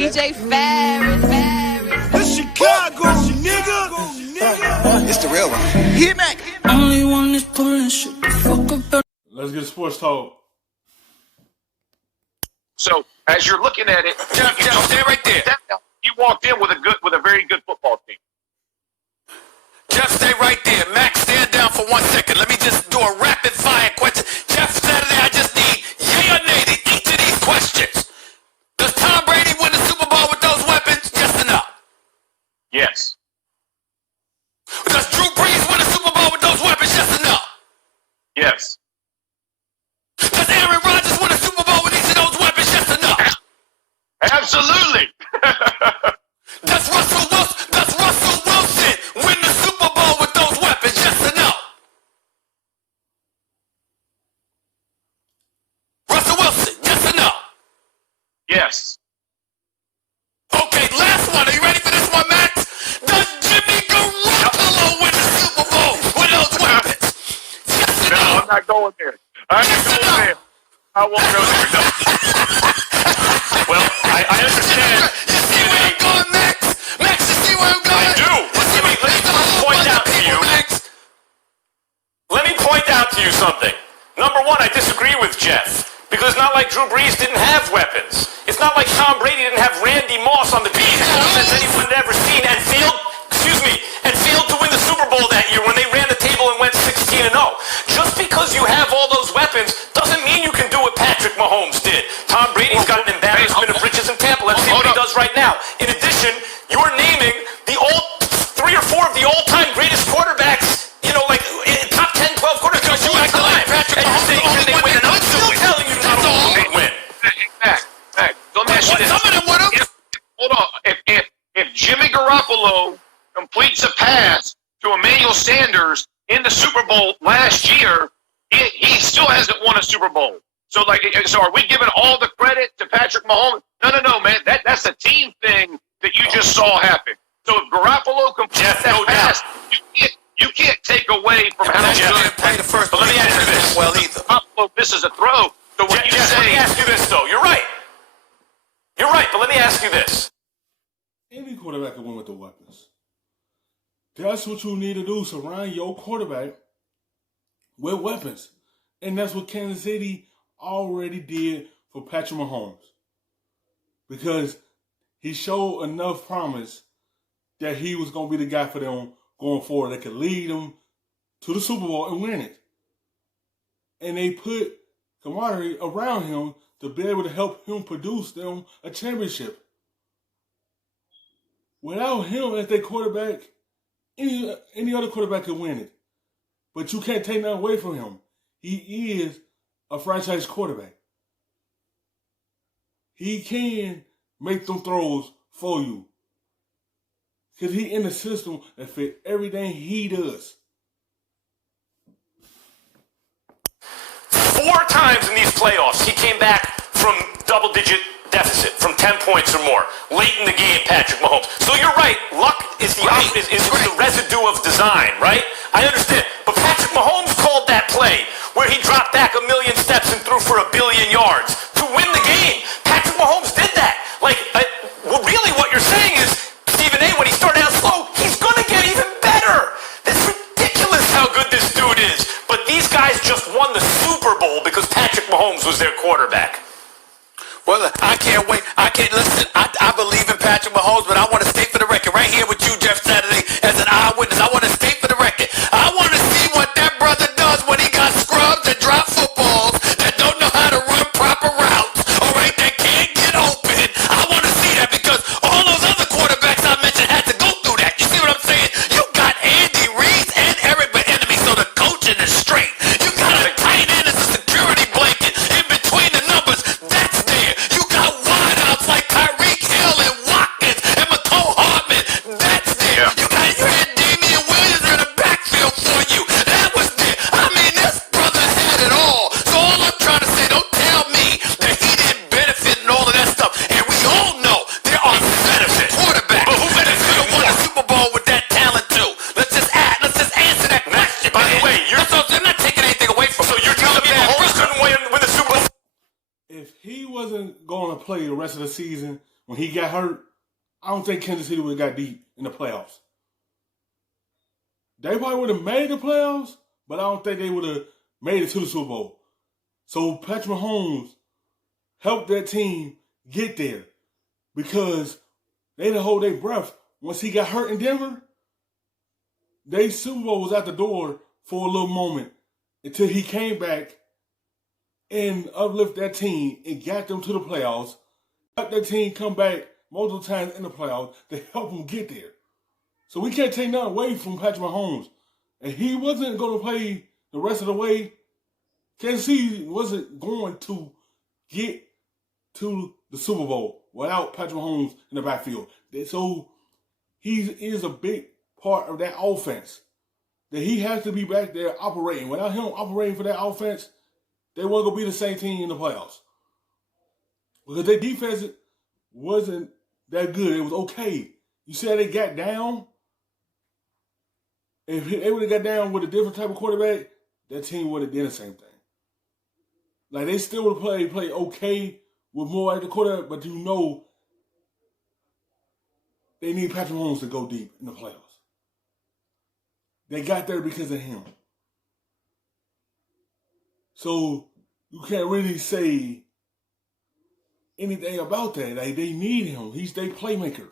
DJ Ferris. It's Chicago, nigga. It's the real one. Hit me. Only one is pulling shit the fuck up. Let's get sports talk. So as you're looking at it, Jeff, stay right there. You walked in with a very good football team. Jeff, stay right there. Max, stand down for 1 second. Let me just do a rapid fire question. Jeff, Saturday, I just need yay or nay to each of these questions. Does Tom Brady win the Super Bowl with those weapons? Yes or no? Yes. Does Drew Brees win the Super Bowl with those weapons? Yes or no? Yes. Does Aaron Rodgers win the Super Bowl with each of those weapons? Yes or no? Absolutely. Does Russell Wilson win the Super Bowl with those weapons? Yes or no? Russell Wilson, yes or no? Yes. Okay, last one. Are you ready for this one, Max? Does Jimmy Garoppolo win the Super Bowl with those weapons? Yes or no? No, I'm not going there. I'm not going there. I won't go there. No. Well, I understand. You see where I'm going, Max? Max, you see where I'm going? I do. Let me point out to you. Max. Let me point out to you something. Number one, I disagree with Jeff. Because it's not like Drew Brees didn't have weapons. It's not like Tom Brady didn't have Randy Moss on the team that anyone had ever seen and failed to win the Super Bowl that year when they ran the table and went 16-0. Just because you have all those weapons doesn't mean you can do what Patrick Mahomes did. Tom Brady's got an embarrassment of riches in Tampa. Let's see what he does right now. In addition, you're naming the 3 or 4 of the all-time greatest quarterbacks, like top 10, 12 quarterbacks. You act like Patrick Mahomes saying can they win? And I'm still telling you not all they win. Max, let me ask you this. Some of them won up. Hold on. If Jimmy Garoppolo completes a pass to Emmanuel Sanders in the Super Bowl last year, he still hasn't won a Super Bowl. So are we giving all the credit to Patrick Mahomes? No, man. That's a team thing that you just saw happen. So if Garoppolo completes that pass, you can't take away from how good play the first. But let me ask you this. Well, either. Garoppolo misses a throw. So when you say, let me ask you this, though. You're right, but let me ask you this. Any quarterback can win with the weapons. That's what you need to do. Surround your quarterback with weapons. And that's what Kansas City already did for Patrick Mahomes. Because he showed enough promise that he was going to be the guy for them going forward that could lead them to the Super Bowl and win it. And they put camaraderie around him to be able to help him produce them a championship. Without him as their quarterback, any other quarterback could win it. But you can't take that away from him. He is a franchise quarterback. He can make them throws for you. Because he in the system that fit everything he does. 4 times in these playoffs, he came back from double-digit deficit, from 10 points or more, late in the game, Patrick Mahomes. So you're right, luck is the residue of design, right? I understand. But Patrick Mahomes called that play where he dropped back 1 million steps and threw for 1 billion yards to win the game. Patrick Mahomes did that. Really what you're saying is, Stephen A., when he started out slow, he's going to get even better. It's ridiculous how good this dude is. But these guys just won the Super Bowl because Patrick Mahomes was their quarterback. Well, I can't wait. Listen. I believe in Patrick Mahomes, but I want to state for the record right here with you, Jeff Saturday, as an eyewitness. I want to state for the record. I want to see what that brother does when he got scrubs that drop footballs, that don't know how to run proper routes, all right, that can't get open. I want to see that because all those other quarterbacks I mentioned had to go through that. You see what I'm saying? You got Andy Reid and Eric Bieniemy, so the coaching is straight. You got a tight end as a security blanket in between the numbers. That's there. You got wideouts like Tyreek Hill and Watkins and McCole Hardman. That's there. You had Damian Williams in the backfield for you. That was there. I mean, this brother had it all. So all I'm trying to say, don't tell me that he didn't benefit and all of that stuff. And we all know there are benefits. Quarterbacks. But who could have won the Super Bowl with that talent too? Let's just answer that question. By the way, I'm not taking anything away from so you're telling me Mahomes couldn't win the Super Bowl? If he wasn't going to play the rest of the season when he got hurt, I don't think Kansas City would have got deep in the playoffs. They probably would have made the playoffs, but I don't think they would have made it to the Super Bowl. So Patrick Mahomes helped that team get there because they didn't hold their breath. Once he got hurt in Denver, their Super Bowl was at the door for a little moment until he came back and uplifted that team and got them to the playoffs. Helped that team come back multiple times in the playoffs to help them get there. So we can't take nothing away from Patrick Mahomes. And he wasn't going to play the rest of the way. Kansas City wasn't going to get to the Super Bowl without Patrick Mahomes in the backfield. So he is a big part of that offense. That he has to be back there operating. Without him operating for that offense, they weren't going to be the same team in the playoffs. Because their defense wasn't that good. It was okay. You see how they got down? If they would have got down with a different type of quarterback, that team would have done the same thing. Like, they still would have played okay with more at the quarterback, but you know they need Patrick Mahomes to go deep in the playoffs. They got there because of him. So you can't really say anything about that. Like, they need him. He's their playmaker.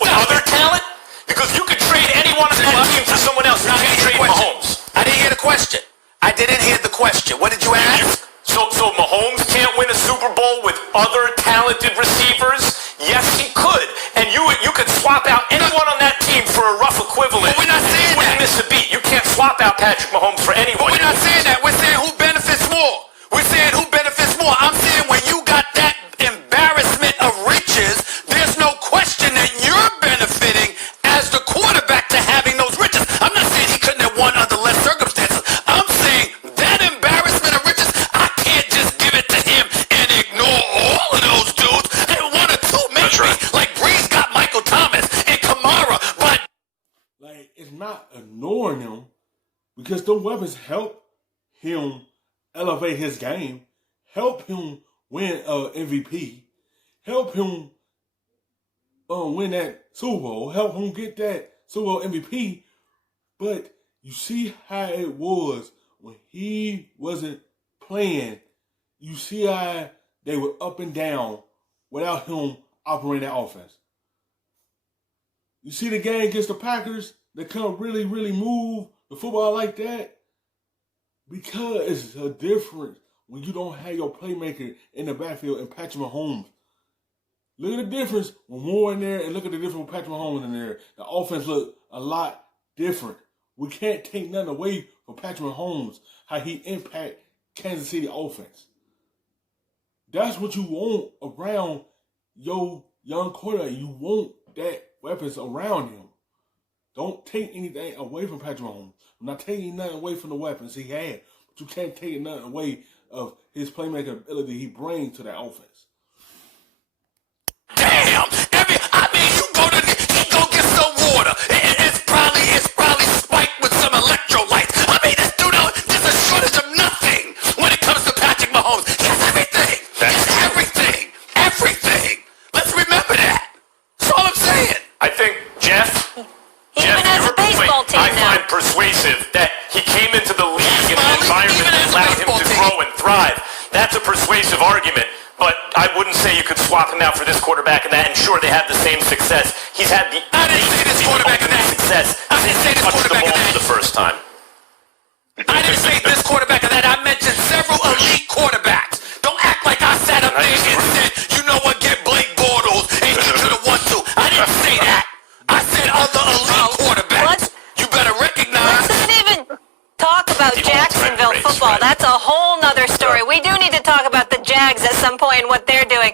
Other talent? Because you could trade anyone on that team for someone else. You're not going to trade Mahomes. I didn't hear the question. I didn't hear the question. What did you ask? So Mahomes can't win a Super Bowl with other talented receivers? Yes, he could. And you could swap out anyone on that team for a rough equivalent. But we're not saying you wouldn't that. miss a beat. You can't swap out Patrick Mahomes for anyone. But we're not saying that. We're saying who benefits more. We're saying who benefits more. I'm saying when you got that embarrassment of riches, there's no question that you're benefiting as the quarterback to having those riches. I'm not saying he couldn't have won under less circumstances. I'm saying that embarrassment of riches, I can't just give it to him and ignore all of those dudes. And one or two maybe. That's right. Like Breeze got Michael Thomas and Kamara, but Like, it's not ignoring him because the weapons help him elevate his game, help him win MVP, help him win that Super Bowl, help him get that Super Bowl MVP. But you see how it was when he wasn't playing. You see how they were up and down without him operating that offense. You see the game against the Packers, they couldn't really move the football like that because it's a difference when you don't have your playmaker in the backfield and Patrick Mahomes. Look at the difference when Moore in there and look at the difference with Patrick Mahomes in there. The offense look a lot different. We can't take nothing away from Patrick Mahomes, how he impact Kansas City offense. That's what you want around your young quarterback. You want that weapons around him. Don't take anything away from Patrick Mahomes. I'm not taking nothing away from the weapons he had, but you can't take nothing away of his playmaker ability he brings to that offense. damn, you he go get some water. It's probably spiked with some electrolytes. I mean, this dude, there's a shortage of nothing when it comes to Patrick Mahomes. He has everything. Everything. Let's remember that. That's all I'm saying. I think, Jeff, He even has your a baseball point, team I now. find persuasive that he came into the league in an Molly, environment even that as a allowed him baseball to team. grow and thrive. That's a persuasive argument, but I wouldn't say you could swap him out for this quarterback and that, and sure, they have the same success. He's had the I didn't say this quarterback and that. success. I didn't say this Touched the quarterback ball and that. for the first time. I didn't say this quarterback or that. I mentioned several elite quarterbacks. Don't act like I sat up there and said, you know what, get Blake Bortles and he could have won too. I didn't say that. I said other elite quarterbacks. You better recognize. Let's not even talk about Jacksonville football. That's a whole nother story. We do need to talk about the Jags at some point and what they're doing.